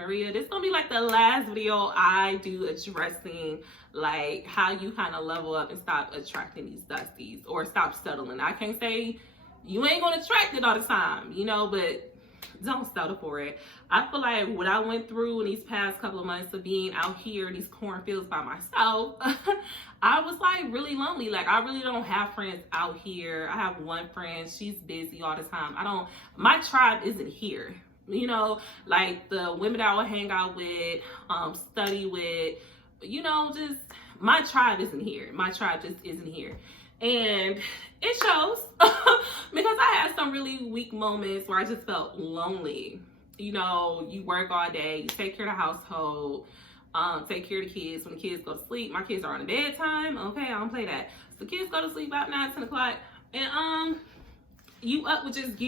Maria. This is gonna be like the last video I do addressing like how you kind of level up and stop attracting these dusties or stop settling. I can't say you ain't gonna attract it all the time, you know, but don't settle for it. I feel like what I went through in these past couple of months of being out here in these cornfields by myself, I was like really lonely. Like I really don't have friends out here. I have one friend, she's busy all the time. My tribe isn't here. You know, like the women that I would hang out with, study with, you know, just my tribe isn't here. My tribe just isn't here. And it shows because I had some really weak moments where I just felt lonely. You know, you work all day, you take care of the household, take care of the kids. When the kids go to sleep, my kids are on the bedtime. Okay, I don't play that. So kids go to sleep about 9, 10 o'clock. And you up with just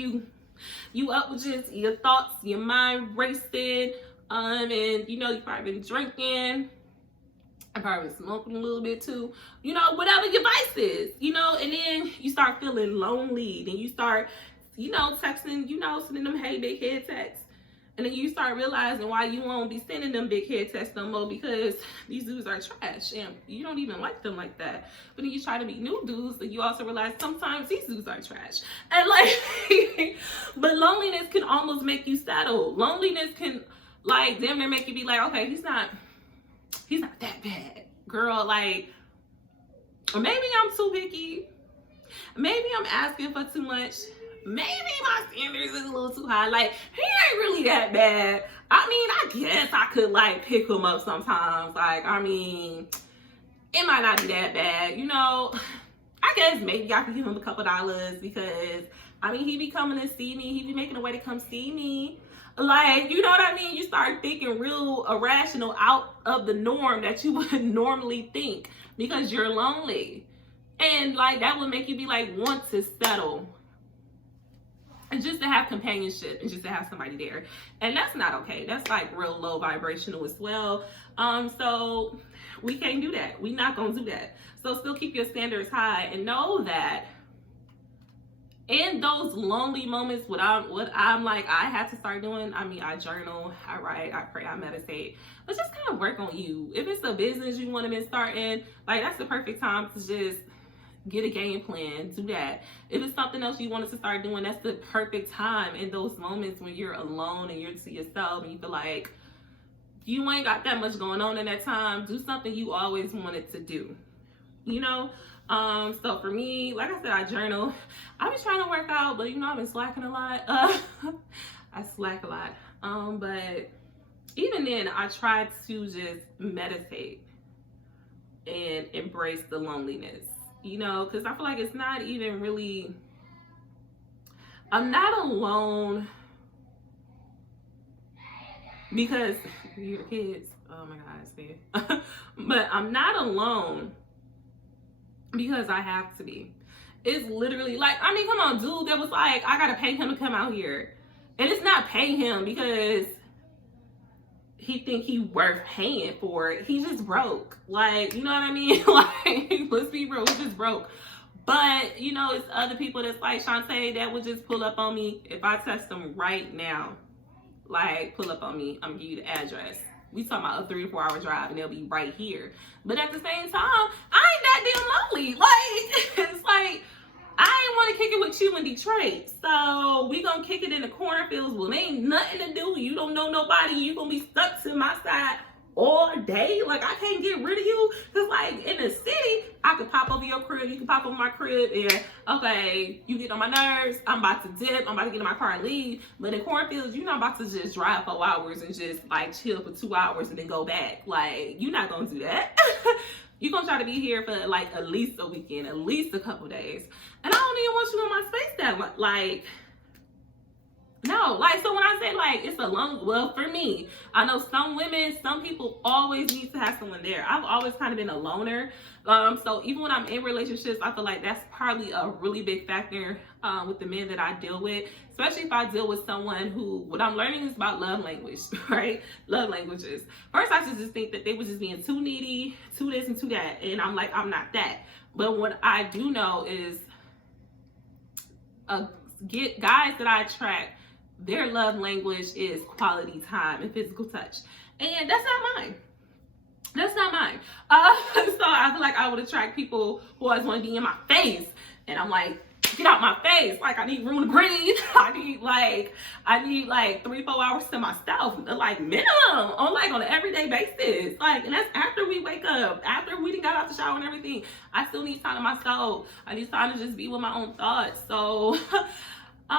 you up with just your thoughts, your mind racing. And you know, you probably been drinking. I probably been smoking a little bit too, you know, whatever your vice is, you know, and then you start feeling lonely. Then you start, you know, texting, you know, sending them hey big head texts. And then you start realizing why you won't be sending them big head texts no more, because these dudes are trash and you don't even like them like that. But then you try to meet new dudes and you also realize sometimes these dudes are trash. And like, but loneliness can almost make you settle. Loneliness can like damn near make you be like, okay, he's not that bad, girl. Like, or maybe I'm too picky. Maybe I'm asking for too much. Maybe my standards is a little too high. Like, he ain't really that bad. I mean, I guess I could like pick him up sometimes. Like, I mean, it might not be that bad, you know. I guess maybe I could give him a couple dollars because I mean, he be coming to see me. He be making a way to come see me. Like, you know what I mean? You start thinking real irrational, out of the norm that you would normally think because you're lonely. And like, that would make you be like, want to settle. And just to have companionship and just to have somebody there. And that's not okay. That's like real low vibrational as well. So we can't do that. We're not gonna do that. So still keep your standards high and know that in those lonely moments, what I'm like, I have to start doing, I mean, I journal, I write, I pray, I meditate, but just kind of work on you. If it's a business you want to be starting, like that's the perfect time to just get a game plan, do that. If it's something else you wanted to start doing, that's the perfect time in those moments when you're alone and you're to yourself and you feel like you ain't got that much going on in that time. Do something you always wanted to do, you know? So for me, like I said, I journal. I've been trying to work out, but you know, I've been slacking a lot. I slack a lot. But even then, I try to just meditate and embrace the loneliness, you know, because I feel like it's not even really, I'm not alone because your kids, oh my God, it's there. But I'm not alone because I have to be. It's literally like, I mean, come on, dude that was like, I gotta pay him to come out here. And it's not pay him because he think he worth paying for it. He just broke. Like, you know what I mean? Like, let's be real, he just broke. But, you know, it's other people that's like Shantae that would just pull up on me if I text them right now. Like, pull up on me, I'm gonna give you the address. We talking about a 3 to 4 hour drive and they'll be right here. But at the same time, I ain't that damn lonely. Like, it's like, I ain't want to kick it with you in Detroit. So we gonna kick it in the cornfields. Well, there ain't nothing to do. You don't know nobody. You gonna be stuck to my side all day. Like, I can't get rid of you. Cause like in the city, I could pop over your crib. You can pop over my crib and okay, you get on my nerves. I'm about to dip. I'm about to get in my car and leave. But in cornfields, you're not about to just drive 4 hours and just like chill for 2 hours and then go back. Like, you're not gonna do that. You're gonna try to be here for like at least a weekend, at least a couple days. And I don't even want you in my space that much. Like, no, like, so when I say like it's a long, well, for me, I know some women, some people always need to have someone there. I've always kind of been a loner. So even when I'm in relationships, I feel like that's probably a really big factor with the men that I deal with, especially if I deal with someone who, what I'm learning is about love language, right? Love languages. First, I just think that they were just being too needy, too this and too that. And I'm like, I'm not that. But what I do know is get guys that I attract their love language is quality time and physical touch. And that's not mine. That's not mine. So I feel like I would attract people who always want to be in my face. And I'm like, get out my face. Like, I need room to breathe. I need like 3-4 hours to myself, like minimum, on an everyday basis. Like, and that's after we wake up, after we done got out the shower and everything. I still need time to myself. I need time to just be with my own thoughts. So so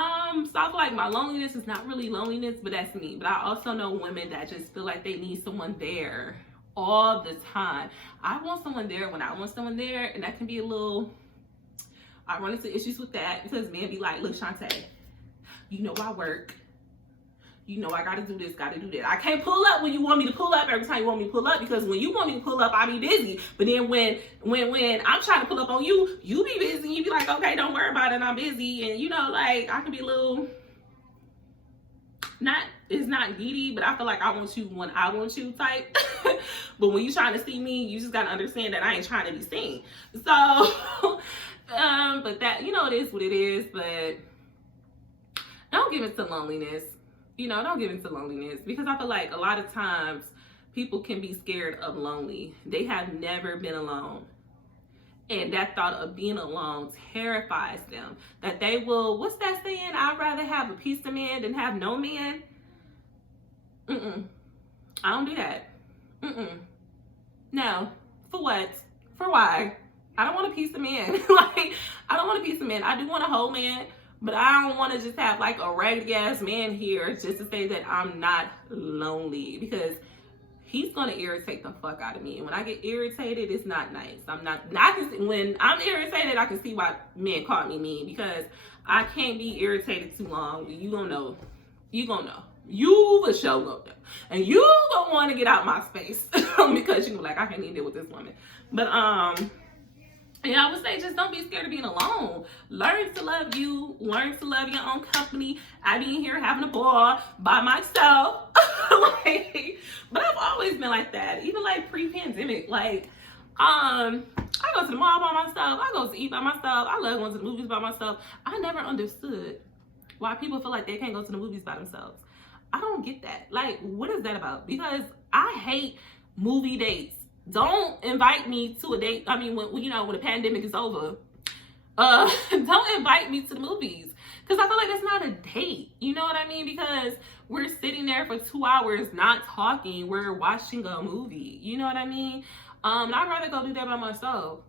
I feel like my loneliness is not really loneliness, but that's me. But I also know women that just feel like they need someone there all the time. I want someone there when I want someone there, and that can be a little, I run into issues with that because men be like, look, Shantae, you know I work. You know I gotta do this, gotta do that. I can't pull up when you want me to pull up every time you want me to pull up, because when you want me to pull up, I be busy. But then when I'm trying to pull up on you, you be busy. You be like, okay, don't worry about it, I'm busy. And you know, like, I can be a little, it's not needy, but I feel like I want you when I want you type. But when you trying to see me, you just gotta understand that I ain't trying to be seen. So, but that, you know, it is what it is. But don't give it to loneliness. You know, don't give in to loneliness, because I feel like a lot of times people can be scared of lonely. They have never been alone. And that thought of being alone terrifies them. That they will, what's that saying? I'd rather have a piece of man than have no man. I don't do that. No. For what? For why? I don't want a piece of man. Like, I don't want a piece of man. I do want a whole man. But I don't want to just have like a raggedy ass man here just to say that I'm not lonely, because he's going to irritate the fuck out of me. And when I get irritated, it's not nice. When I'm irritated, I can see why men call me mean, because I can't be irritated too long. You gonna know. You gonna know. You for sure gonna know. And you gonna want to get out my space because you like, I can't even deal with this woman. But, and I would say, just don't be scared of being alone. Learn to love you. Learn to love your own company. I be in here having a ball by myself. But I've always been like that. Even like pre-pandemic. Like, I go to the mall by myself. I go to eat by myself. I love going to the movies by myself. I never understood why people feel like they can't go to the movies by themselves. I don't get that. Like, what is that about? Because I hate movie dates. Don't invite me to a date. I mean, when the pandemic is over, don't invite me to the movies, because I feel like that's not a date. You know what I mean? Because we're sitting there for 2 hours not talking. We're watching a movie. You know what I mean? I'd rather go do that by myself.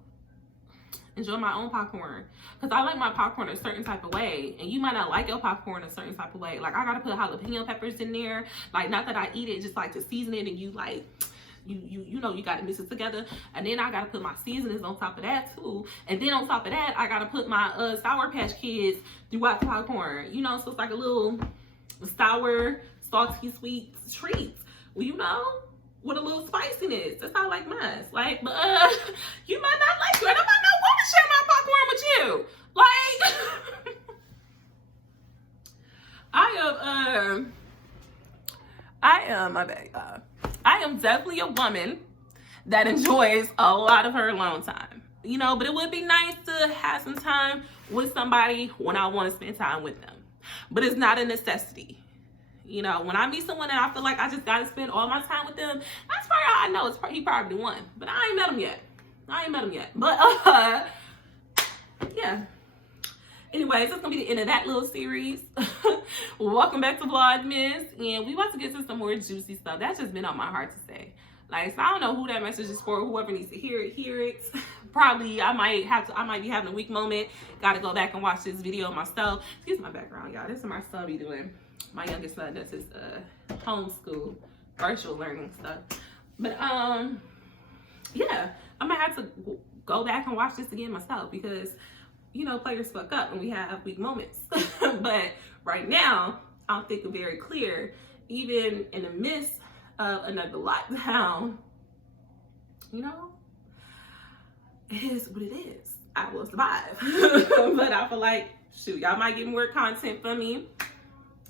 Enjoy my own popcorn, because I like my popcorn a certain type of way, and you might not like your popcorn a certain type of way. Like, I gotta put jalapeno peppers in there. Like, not that I eat it, just like to season it, and you like. You know, you got to mix it together, and then I got to put my seasonings on top of that too, and then on top of that I got to put my Sour Patch Kids throughout the popcorn, you know, so it's like a little sour, salty, sweet treat, well, you know, with a little spiciness. That's how I like mine. Like, but you might not like it, and I might not want to share my popcorn with you. Like, I am definitely a woman that enjoys a lot of her alone time, you know, but it would be nice to have some time with somebody when I want to spend time with them. But it's not a necessity. You know, when I meet someone and I feel like I just got to spend all my time with them, that's probably how I know he probably the one. But I ain't met him yet. But, yeah. Anyways, that's going to be the end of that little series. Welcome back to VLOGMAS. And we about to get to some more juicy stuff. That's just been on my heart to say. Like, so I don't know who that message is for. Whoever needs to hear it. Probably, I might be having a weak moment. Got to go back and watch this video myself. Excuse my background, y'all. This is my son be doing. My youngest son does his homeschool, virtual learning stuff. But, yeah. I might have to go back and watch this again myself, because you know, players fuck up and we have weak moments. But right now, I don't think it's very clear, even in the midst of another lockdown, you know, it is what it is. I will survive. But I feel like, shoot, y'all might get more content from me.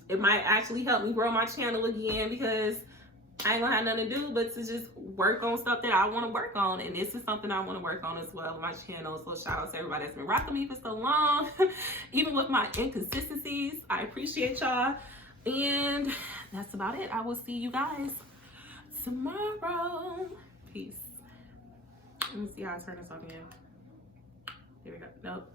It might actually help me grow my channel again, because I ain't gonna have nothing to do but to just work on stuff that I want to work on, and this is something I want to work on as well with my channel. So shout out to everybody that's been rocking me for so long, even with my inconsistencies. I appreciate y'all. And that's about it. I will see you guys tomorrow. Peace. Let me see how I turn this off again. Here we go. Nope.